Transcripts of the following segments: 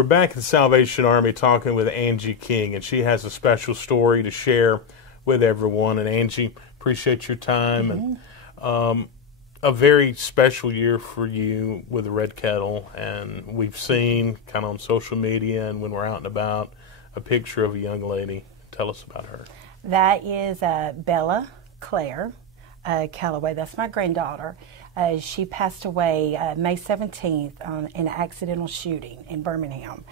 We're back at the Salvation Army talking with Angie King, and she has a special story to share with everyone. And Angie, appreciate your time, and a very special year for you with the Red Kettle. And we've seen kind of on social media and when we're out and about a picture of a young lady. Tell us about her. That is Bella Claire Calloway. That's my granddaughter. She passed away May 17th in an accidental shooting in Birmingham.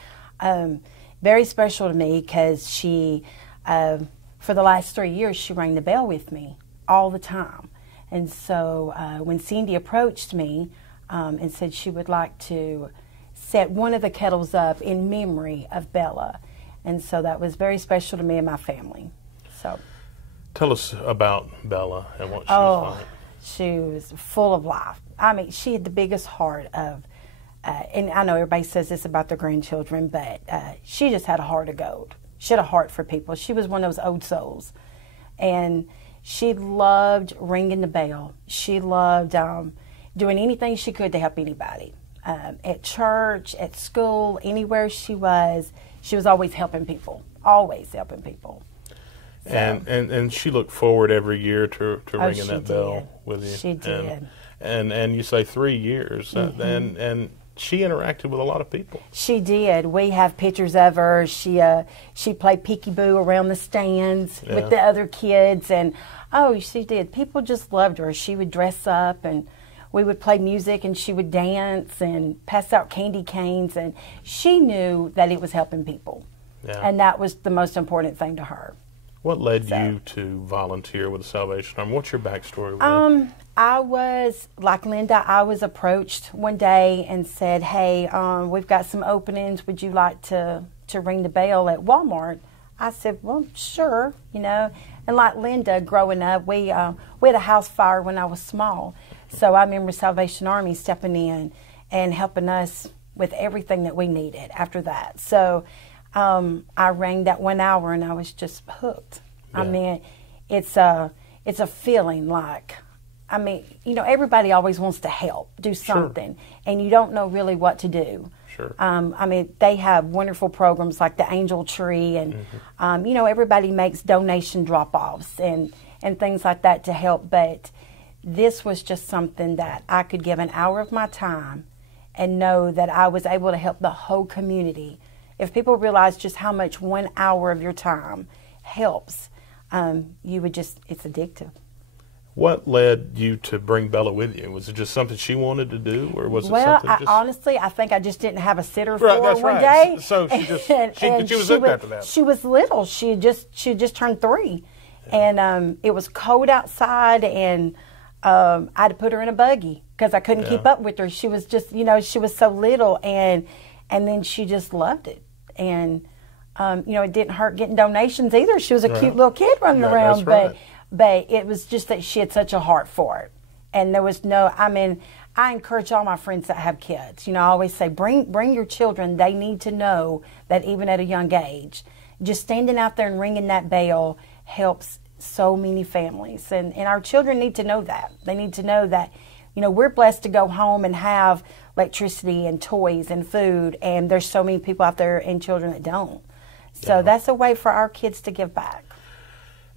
Very special to me because she, for the last 3 years, she rang the bell with me all the time. And so when Cindy approached me and said she would like to set one of the kettles up in memory of Bella, and so that was very special to me and my family. So, tell us about Bella and what she was like. She was full of life. I mean, she had the biggest heart of, and I know everybody says this about their grandchildren, but she just had a heart of gold. She had a heart for people. She was one of those old souls. And she loved ringing the bell. She loved doing anything she could to help anybody. At church, at school, anywhere she was always helping people, always helping people. So, and she looked forward every year to ringing that bell with you. She did. And you say 3 years, and she interacted with a lot of people. She did. We have pictures of her. She played peekaboo around the stands with the other kids, and she did. People just loved her. She would dress up, and we would play music, and she would dance and pass out candy canes, and she knew that it was helping people, and that was the most important thing to her. What led you to volunteer with the Salvation Army? What's your backstory with I was, like Linda, I was approached one day and said, hey, we've got some openings. Would you like to ring the bell at Walmart? I said, well, sure, you know. And like Linda, growing up, we had a house fire when I was small. So I remember Salvation Army stepping in and helping us with everything that we needed after that. So I rang that 1 hour and I was just hooked. Yeah. I mean, it's a feeling like, I mean, you know, everybody always wants to help, do something, and you don't know really what to do. Sure. I mean, they have wonderful programs like the Angel Tree, and, you know, everybody makes donation drop-offs and things like that to help, but this was just something that I could give an hour of my time and know that I was able to help the whole community. If people realize just how much 1 hour of your time helps, you would just, it's addictive. What led you to bring Bella with you? Was it just something she wanted to do, or was it something just... honestly, I think I just didn't have a sitter for her one day. So she just, she was hooked after that. She was little. She had just turned 3. Yeah. And it was cold outside, and I had to put her in a buggy because I couldn't keep up with her. She was just, you know, she was so little, and then she just loved it. And, you know, it didn't hurt getting donations either. She was a cute little kid running around, but it was just that she had such a heart for it. And there was no, I mean, I encourage all my friends that have kids. You know, I always say, bring your children. They need to know that even at a young age, just standing out there and ringing that bell helps so many families. And our children need to know that. They need to know that, you know, we're blessed to go home and have electricity and toys and food, and there's so many people out there and children that don't. So that's a way for our kids to give back.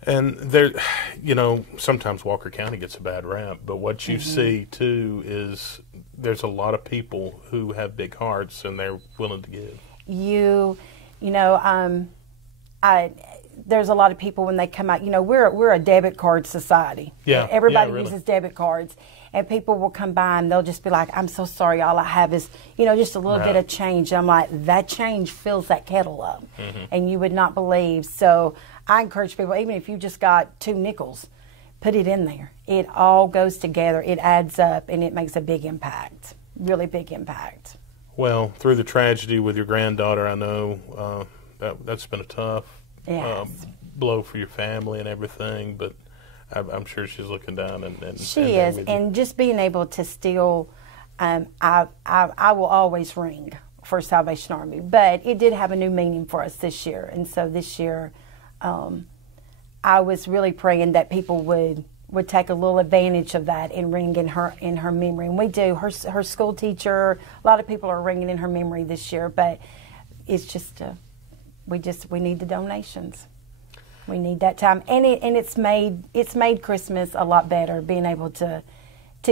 And there, you know, sometimes Walker County gets a bad rap, but what you see too is there's a lot of people who have big hearts and they're willing to give. You know, there's a lot of people when they come out. You know, we're a debit card society. Yeah, everybody really uses debit cards, and people will come by and they'll just be like, "I'm so sorry, all I have is, you know, just a little bit of change." I'm like, that change fills that kettle up, and you would not believe. So I encourage people, even if you just got 2 nickels, put it in there. It all goes together. It adds up, and it makes a big impact, really big impact. Well, through the tragedy with your granddaughter, I know that's been a tough blow for your family and everything, but I'm sure she's looking down and she is, and just being able to still, I will always ring for Salvation Army, but it did have a new meaning for us this year, and so this year, I was really praying that people would take a little advantage of that and ring in her memory, and we do. Her school teacher, a lot of people are ringing in her memory this year, but it's just we need the donations. We need that time, and it's made Christmas a lot better, being able to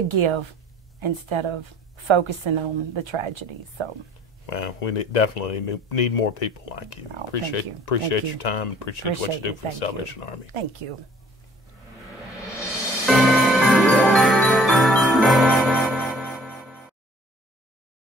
give instead of focusing on the tragedy. So, well, we definitely need more people like you. Oh, Appreciate thank you. your time. Appreciate what you do for the Salvation Army. Thank you.